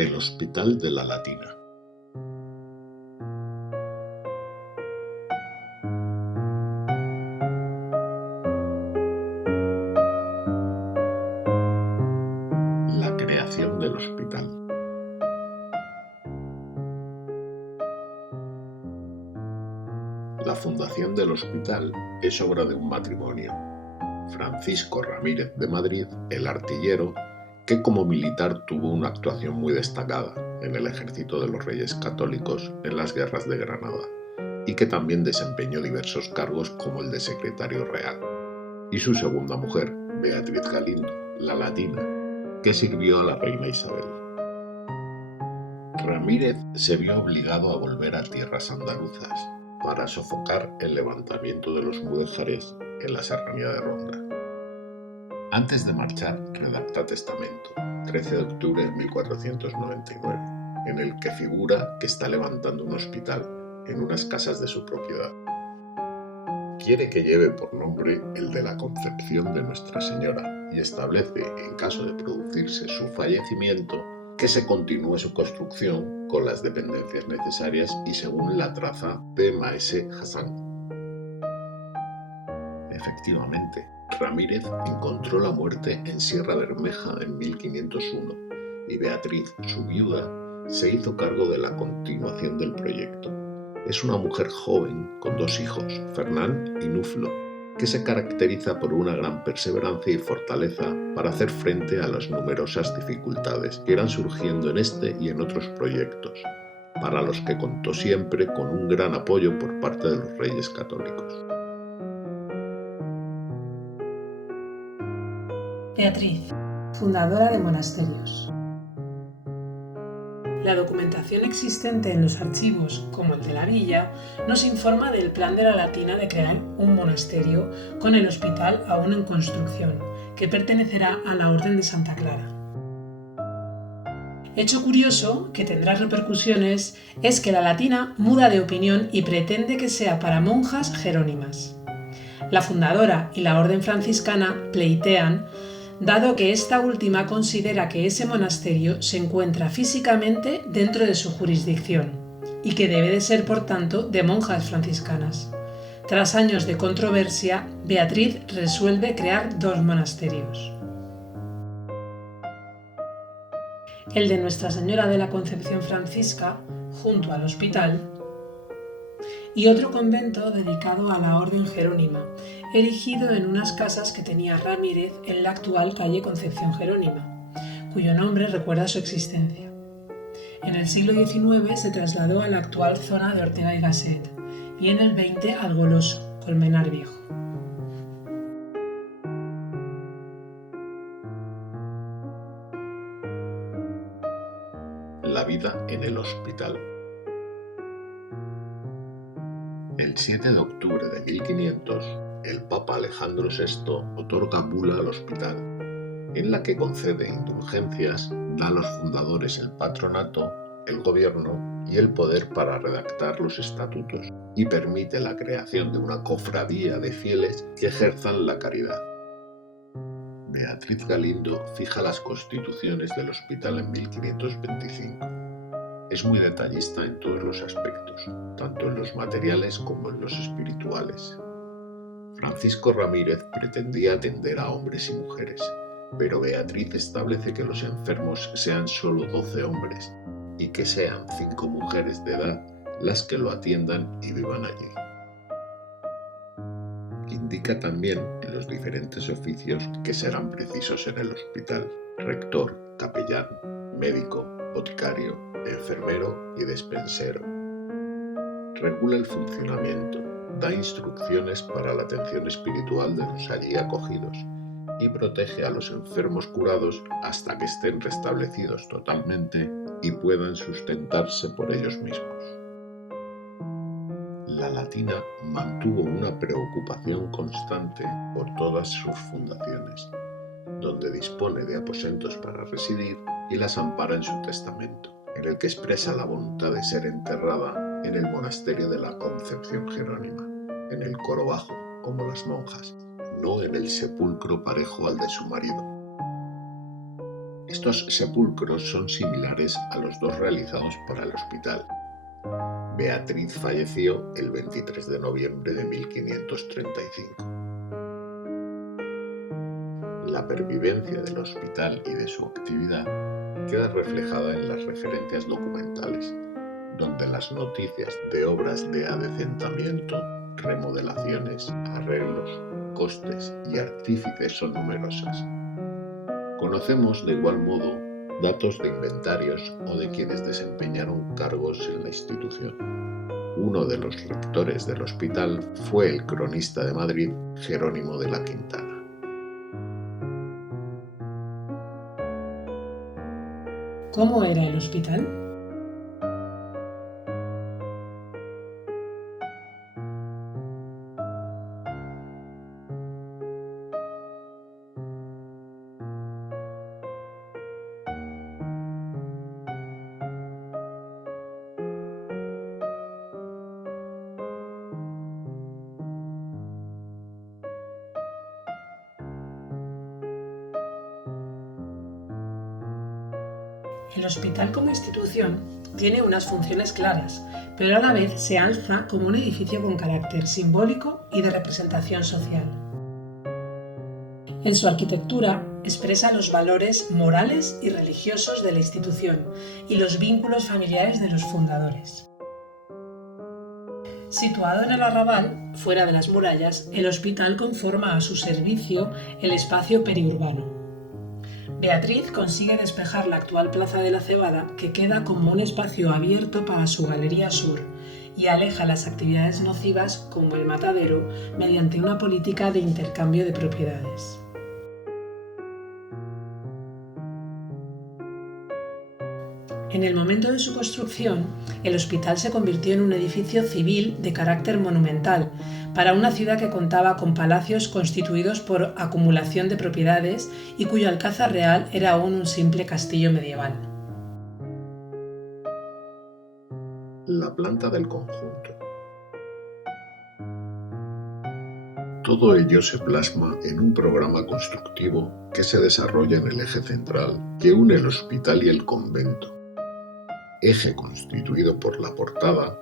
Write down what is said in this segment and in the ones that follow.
El Hospital de la Latina. La creación del hospital. La fundación del hospital es obra de un matrimonio. Francisco Ramírez de Madrid, el artillero, que como militar tuvo una actuación muy destacada en el ejército de los Reyes Católicos en las guerras de Granada, y que también desempeñó diversos cargos como el de secretario real, y su segunda mujer, Beatriz Galindo, la Latina, que sirvió a la reina Isabel. Ramírez se vio obligado a volver a tierras andaluzas para sofocar el levantamiento de los mudéjares en la serranía de Ronda. Antes de marchar, redacta testamento, 13 de octubre de 1499, en el que figura que está levantando un hospital en unas casas de su propiedad. Quiere que lleve por nombre el de la Concepción de Nuestra Señora y establece, en caso de producirse su fallecimiento, que se continúe su construcción con las dependencias necesarias y según la traza de Maese Hassan. Efectivamente, Ramírez encontró la muerte en Sierra Bermeja en 1501 y Beatriz, su viuda, se hizo cargo de la continuación del proyecto. Es una mujer joven con 2 hijos, Fernán y Nuflo, que se caracteriza por una gran perseverancia y fortaleza para hacer frente a las numerosas dificultades que irán surgiendo en este y en otros proyectos, para los que contó siempre con un gran apoyo por parte de los Reyes Católicos. Beatriz, fundadora de monasterios. La documentación existente en los archivos, como el de la villa, nos informa del plan de la Latina de crear un monasterio con el hospital aún en construcción, que pertenecerá a la Orden de Santa Clara. Hecho curioso, que tendrá repercusiones, es que la Latina muda de opinión y pretende que sea para monjas jerónimas. La fundadora y la Orden franciscana pleitean, dado que esta última considera que ese monasterio se encuentra físicamente dentro de su jurisdicción y que debe de ser, por tanto, de monjas franciscanas. Tras años de controversia, Beatriz resuelve crear 2 monasterios. El de Nuestra Señora de la Concepción Francisca, junto al hospital, y otro convento dedicado a la Orden Jerónima, erigido en unas casas que tenía Ramírez en la actual calle Concepción Jerónima, cuyo nombre recuerda su existencia. En el siglo XIX se trasladó a la actual zona de Ortega y Gasset y en el XX al Goloso, Colmenar Viejo. La vida en el hospital. El 7 de octubre de 1500, el Papa Alejandro VI otorga bula al hospital, en la que concede indulgencias, da a los fundadores el patronato, el gobierno y el poder para redactar los estatutos, y permite la creación de una cofradía de fieles que ejerzan la caridad. Beatriz Galindo fija las constituciones del hospital en 1525. Es muy detallista en todos los aspectos, tanto en los materiales como en los espirituales. Francisco Ramírez pretendía atender a hombres y mujeres, pero Beatriz establece que los enfermos sean solo 12 hombres y que sean 5 mujeres de edad las que lo atiendan y vivan allí. Indica también en los diferentes oficios que serán precisos en el hospital: rector, capellán, médico, boticario, enfermero y despensero. Regula el funcionamiento, da instrucciones para la atención espiritual de los allí acogidos y protege a los enfermos curados hasta que estén restablecidos totalmente y puedan sustentarse por ellos mismos. La Latina mantuvo una preocupación constante por todas sus fundaciones, donde dispone de aposentos para residir y las ampara en su testamento, en el que expresa la voluntad de ser enterrada en el monasterio de la Concepción Jerónima, en el coro bajo, como las monjas, no en el sepulcro parejo al de su marido. Estos sepulcros son similares a los dos realizados para el hospital. Beatriz falleció el 23 de noviembre de 1535. La pervivencia del hospital y de su actividad queda reflejada en las referencias documentales, donde las noticias de obras de adecentamiento, remodelaciones, arreglos, costes y artífices son numerosas. Conocemos de igual modo datos de inventarios o de quienes desempeñaron cargos en la institución. Uno de los rectores del hospital fue el cronista de Madrid, Jerónimo de la Quintana. ¿Cómo era el hospital? El hospital como institución tiene unas funciones claras, pero a la vez se alza como un edificio con carácter simbólico y de representación social. En su arquitectura expresa los valores morales y religiosos de la institución y los vínculos familiares de los fundadores. Situado en el arrabal, fuera de las murallas, el hospital conforma a su servicio el espacio periurbano. Beatriz consigue despejar la actual Plaza de la Cebada, que queda como un espacio abierto para su galería sur, y aleja las actividades nocivas como el matadero mediante una política de intercambio de propiedades. En el momento de su construcción, el hospital se convirtió en un edificio civil de carácter monumental, para una ciudad que contaba con palacios constituidos por acumulación de propiedades y cuyo alcázar real era aún un simple castillo medieval. La planta del conjunto. Todo ello se plasma en un programa constructivo que se desarrolla en el eje central que une el hospital y el convento. Eje constituido por la portada,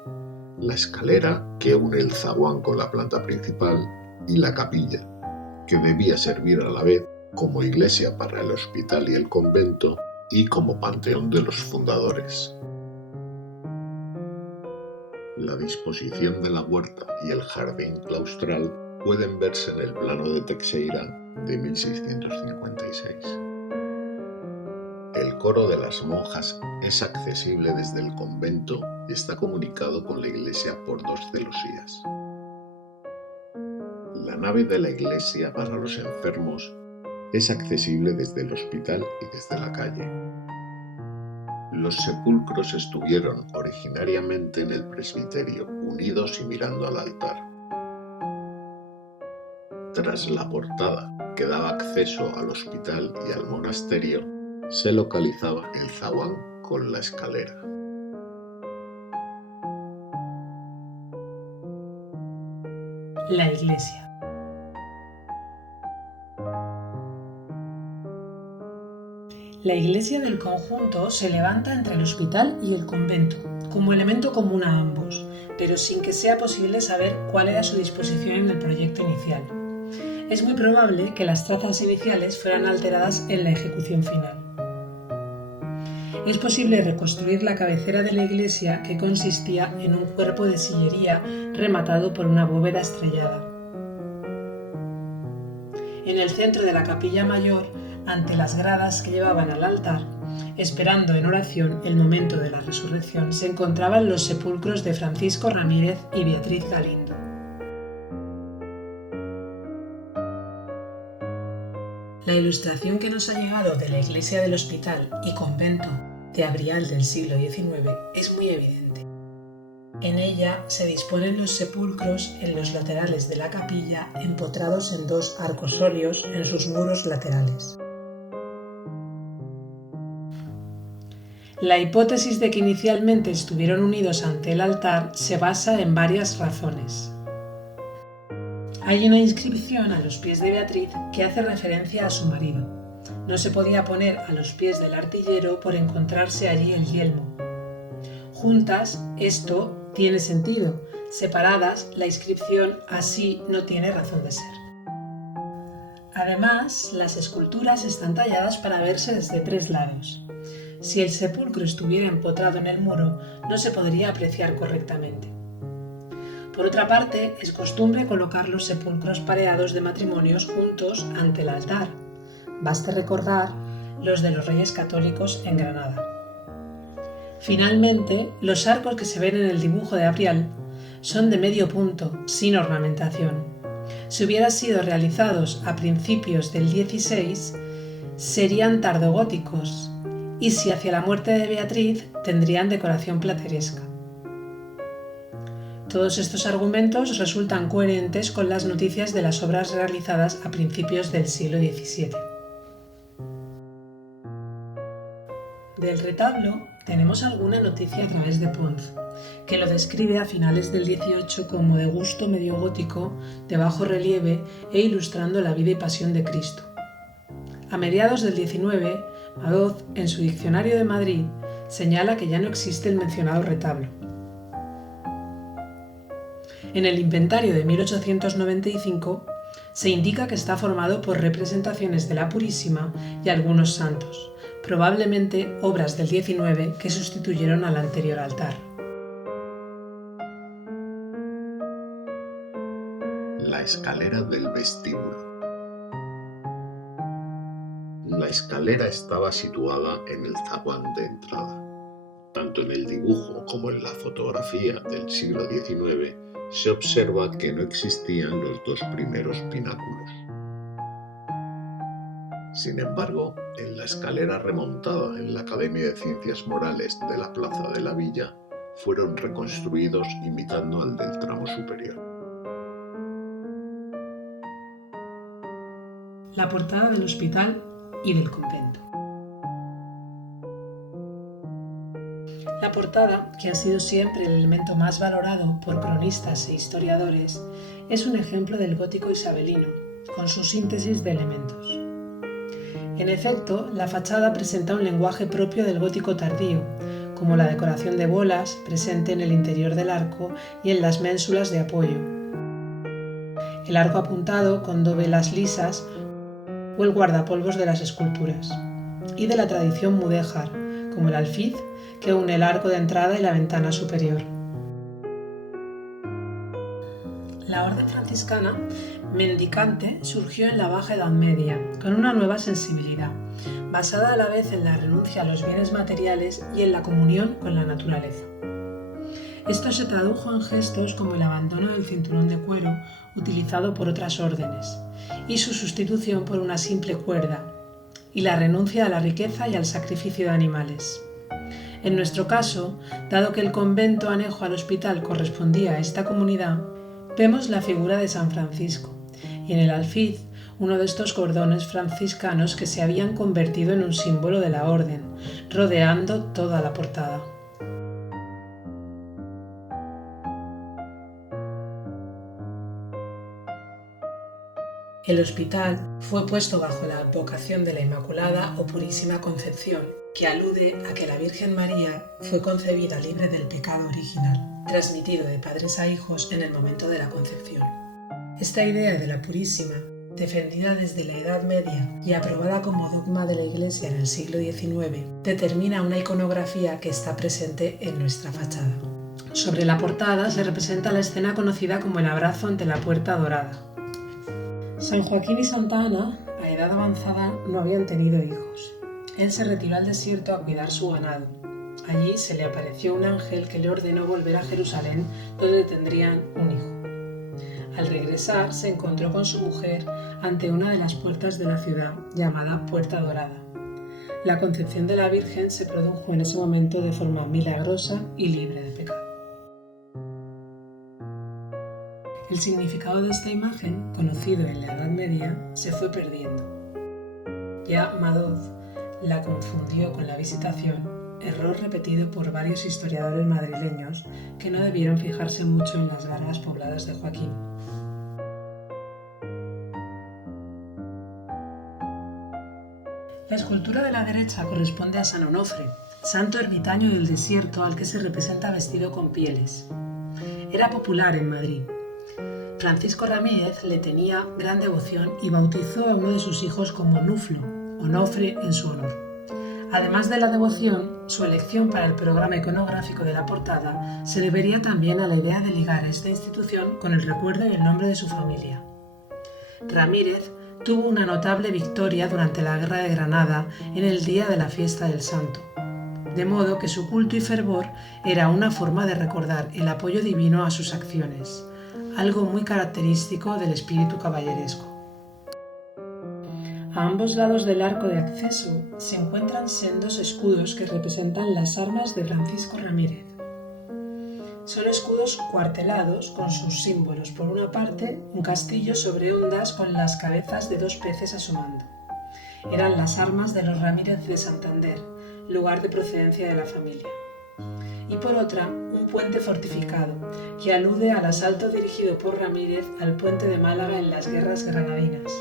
la escalera que une el zaguán con la planta principal y la capilla, que debía servir a la vez como iglesia para el hospital y el convento y como panteón de los fundadores. La disposición de la huerta y el jardín claustral pueden verse en el plano de Teixeira de 1656. El coro de las monjas es accesible desde el convento y está comunicado con la iglesia por dos celosías. La nave de la iglesia para los enfermos es accesible desde el hospital y desde la calle. Los sepulcros estuvieron originariamente en el presbiterio, unidos y mirando al altar. Tras la portada, que daba acceso al hospital y al monasterio, se localizaba el zaguán con la escalera. La iglesia. La iglesia del conjunto se levanta entre el hospital y el convento, como elemento común a ambos, pero sin que sea posible saber cuál era su disposición en el proyecto inicial. Es muy probable que las trazas iniciales fueran alteradas en la ejecución final. Es posible reconstruir la cabecera de la iglesia, que consistía en un cuerpo de sillería rematado por una bóveda estrellada. En el centro de la capilla mayor, ante las gradas que llevaban al altar, esperando en oración el momento de la resurrección, se encontraban los sepulcros de Francisco Ramírez y Beatriz Galindo. La ilustración que nos ha llegado de la iglesia del hospital y convento de Abrial del siglo XIX es muy evidente. En ella se disponen los sepulcros en los laterales de la capilla, empotrados en dos arcosorios en sus muros laterales. La hipótesis de que inicialmente estuvieron unidos ante el altar se basa en varias razones. Hay una inscripción a los pies de Beatriz que hace referencia a su marido. No se podía poner a los pies del artillero por encontrarse allí el yelmo. Juntas, esto tiene sentido. Separadas, la inscripción así no tiene razón de ser. Además, las esculturas están talladas para verse desde 3 lados. Si el sepulcro estuviera empotrado en el muro, no se podría apreciar correctamente. Por otra parte, es costumbre colocar los sepulcros pareados de matrimonios juntos ante el altar. Baste recordar los de los Reyes Católicos en Granada. Finalmente, los arcos que se ven en el dibujo de Aprial son de medio punto, sin ornamentación. Si hubieran sido realizados a principios del XVI, serían tardogóticos, y si hacia la muerte de Beatriz, tendrían decoración plateresca. Todos estos argumentos resultan coherentes con las noticias de las obras realizadas a principios del siglo XVII. Del retablo tenemos alguna noticia a través de Pons, que lo describe a finales del XVIII como de gusto medio gótico, de bajo relieve e ilustrando la vida y pasión de Cristo. A mediados del XIX, Madoz, en su Diccionario de Madrid, señala que ya no existe el mencionado retablo. En el inventario de 1895 se indica que está formado por representaciones de la Purísima y algunos santos, probablemente obras del XIX que sustituyeron al anterior altar. La escalera del vestíbulo. La escalera estaba situada en el zaguán de entrada. Tanto en el dibujo como en la fotografía del siglo XIX se observa que no existían los 2 primeros pináculos. Sin embargo, en la escalera remontada en la Academia de Ciencias Morales de la Plaza de la Villa, fueron reconstruidos imitando al del tramo superior. La portada del hospital y del convento. La portada, que ha sido siempre el elemento más valorado por cronistas e historiadores, es un ejemplo del gótico isabelino, con su síntesis de elementos. En efecto, la fachada presenta un lenguaje propio del gótico tardío, como la decoración de bolas presente en el interior del arco y en las ménsulas de apoyo, el arco apuntado con dovelas lisas o el guardapolvos de las esculturas, y de la tradición mudéjar, como el alfiz que une el arco de entrada y la ventana superior. La orden franciscana mendicante surgió en la Baja Edad Media, con una nueva sensibilidad, basada a la vez en la renuncia a los bienes materiales y en la comunión con la naturaleza. Esto se tradujo en gestos como el abandono del cinturón de cuero utilizado por otras órdenes y su sustitución por una simple cuerda, y la renuncia a la riqueza y al sacrificio de animales. En nuestro caso, dado que el convento anejo al hospital correspondía a esta comunidad, vemos la figura de San Francisco y en el alfiz uno de estos cordones franciscanos que se habían convertido en un símbolo de la orden, rodeando toda la portada. El hospital fue puesto bajo la advocación de la Inmaculada o Purísima Concepción, que alude a que la Virgen María fue concebida libre del pecado original, transmitido de padres a hijos en el momento de la concepción. Esta idea de la Purísima, defendida desde la Edad Media y aprobada como dogma de la Iglesia en el siglo XIX, determina una iconografía que está presente en nuestra fachada. Sobre la portada se representa la escena conocida como el abrazo ante la puerta dorada. San Joaquín y Santa Ana, a edad avanzada, no habían tenido hijos. Él se retiró al desierto a cuidar su ganado. Allí se le apareció un ángel que le ordenó volver a Jerusalén, donde tendrían un hijo. Al regresar, se encontró con su mujer ante una de las puertas de la ciudad, llamada Puerta Dorada. La concepción de la Virgen se produjo en ese momento de forma milagrosa y libre de pecado. El significado de esta imagen, conocido en la Edad Media, se fue perdiendo. Ya Madoz la confundió con la Visitación, error repetido por varios historiadores madrileños que no debieron fijarse mucho en las garbas pobladas de Joaquín. La escultura de la derecha corresponde a San Onofre, santo ermitaño del desierto al que se representa vestido con pieles. Era popular en Madrid. Francisco Ramírez le tenía gran devoción y bautizó a uno de sus hijos como Nuflo, Onofre en su honor. Además de la devoción, su elección para el programa iconográfico de la portada se debería también a la idea de ligar esta institución con el recuerdo y el nombre de su familia. Ramírez tuvo una notable victoria durante la Guerra de Granada en el día de la fiesta del Santo, de modo que su culto y fervor era una forma de recordar el apoyo divino a sus acciones, algo muy característico del espíritu caballeresco. A ambos lados del arco de acceso se encuentran sendos escudos que representan las armas de Francisco Ramírez. Son escudos cuartelados con sus símbolos. Por una parte, un castillo sobre ondas con las cabezas de 2 peces asomando. Eran las armas de los Ramírez de Santander, lugar de procedencia de la familia. Y por otra, un puente fortificado, que alude al asalto dirigido por Ramírez al puente de Málaga en las guerras granadinas.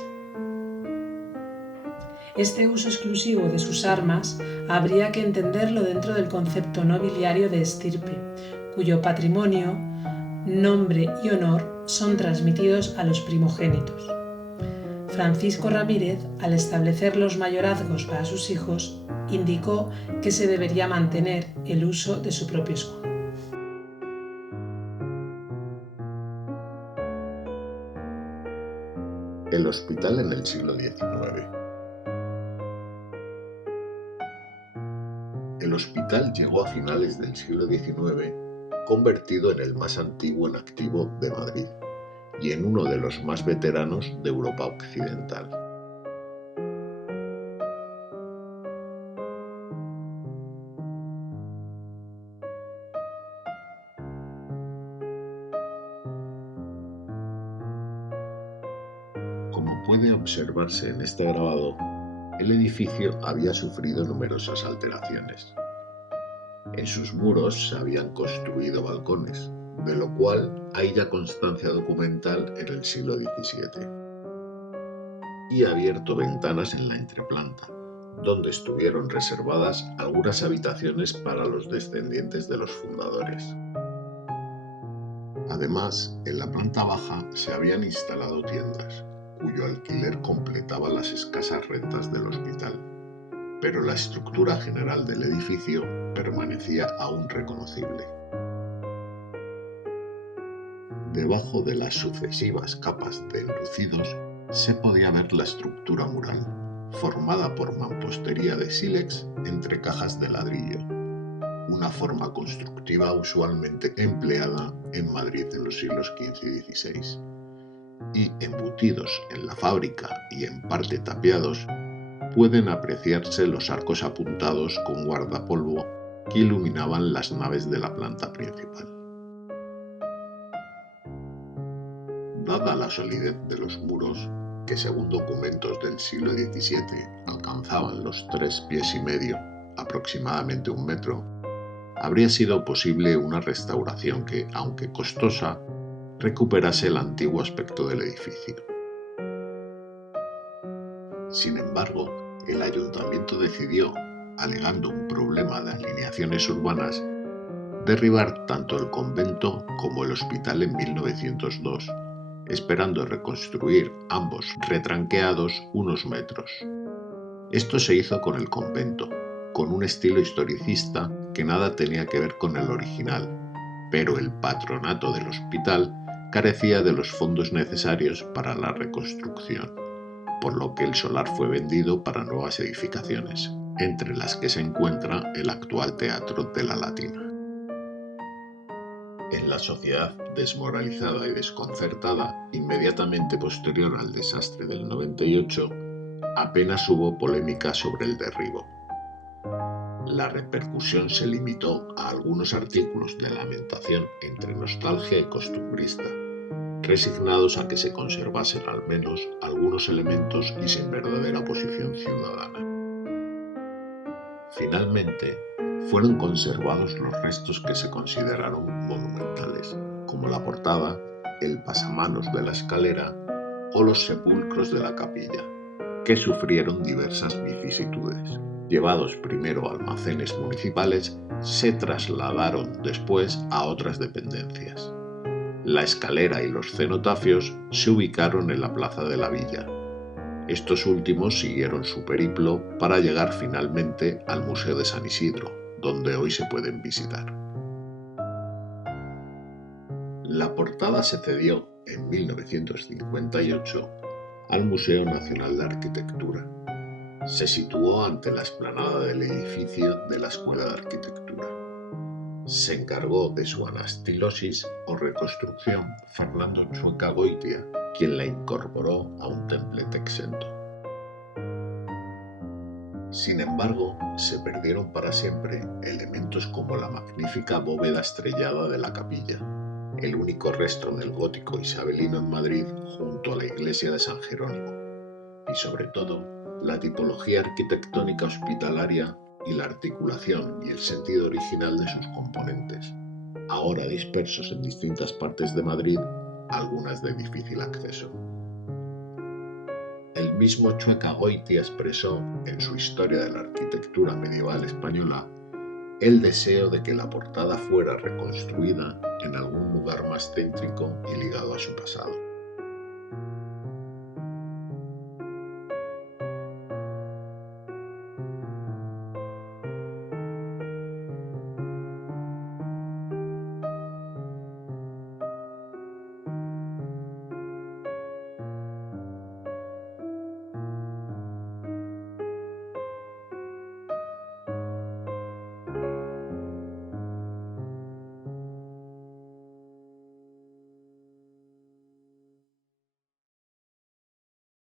Este uso exclusivo de sus armas habría que entenderlo dentro del concepto nobiliario de estirpe, cuyo patrimonio, nombre y honor son transmitidos a los primogénitos. Francisco Ramírez, al establecer los mayorazgos para sus hijos, indicó que se debería mantener el uso de su propio escudo. El hospital en el siglo XIX. El hospital llegó a finales del siglo XIX, convertido en el más antiguo en activo de Madrid y en uno de los más veteranos de Europa occidental. Como puede observarse en este grabado, el edificio había sufrido numerosas alteraciones. En sus muros se habían construido balcones, de lo cual hay ya constancia documental en el siglo XVII. Y ha abierto ventanas en la entreplanta, donde estuvieron reservadas algunas habitaciones para los descendientes de los fundadores. Además, en la planta baja se habían instalado tiendas, cuyo alquiler completaba las escasas rentas del hospital, pero la estructura general del edificio permanecía aún reconocible. Debajo de las sucesivas capas de enlucidos se podía ver la estructura mural, formada por mampostería de sílex entre cajas de ladrillo, una forma constructiva usualmente empleada en Madrid en los siglos XV y XVI. Y embutidos en la fábrica y en parte tapiados, pueden apreciarse los arcos apuntados con guardapolvo que iluminaban las naves de la planta principal. Dada la solidez de los muros, que según documentos del siglo XVII alcanzaban los 3,5 pies, aproximadamente 1 metro, habría sido posible una restauración que, aunque costosa, recuperase el antiguo aspecto del edificio. Sin embargo, el ayuntamiento decidió, alegando un problema de alineaciones urbanas, derribar tanto el convento como el hospital en 1902, esperando reconstruir ambos retranqueados unos metros. Esto se hizo con el convento, con un estilo historicista que nada tenía que ver con el original, pero el patronato del hospital carecía de los fondos necesarios para la reconstrucción, por lo que el solar fue vendido para nuevas edificaciones, entre las que se encuentra el actual Teatro de la Latina. En la sociedad desmoralizada y desconcertada, inmediatamente posterior al desastre del 98, apenas hubo polémica sobre el derribo. La repercusión se limitó a algunos artículos de lamentación entre nostalgia y costumbrista, resignados a que se conservasen al menos algunos elementos y sin verdadera oposición ciudadana. Finalmente, fueron conservados los restos que se consideraron monumentales, como la portada, el pasamanos de la escalera o los sepulcros de la capilla. que sufrieron diversas vicisitudes. Llevados primero a almacenes municipales, se trasladaron después a otras dependencias. La escalera y los cenotafios se ubicaron en la plaza de la villa. Estos últimos siguieron su periplo para llegar finalmente al Museo de San Isidro, donde hoy se pueden visitar. La portada se cedió en 1958 al Museo Nacional de Arquitectura. Se situó ante la explanada del edificio de la Escuela de Arquitectura. Se encargó de su anastilosis o reconstrucción Fernando Chueca-Goitia, quien la incorporó a un templete exento. Sin embargo, se perdieron para siempre elementos como la magnífica bóveda estrellada de la capilla, el único resto del gótico isabelino en Madrid junto a la iglesia de San Jerónimo, y sobre todo, la tipología arquitectónica hospitalaria y la articulación y el sentido original de sus componentes, ahora dispersos en distintas partes de Madrid, algunas de difícil acceso. El mismo Chueca-Goitia expresó, en su Historia de la Arquitectura Medieval Española, el deseo de que la portada fuera reconstruida en algún lugar más céntrico y ligado a su pasado.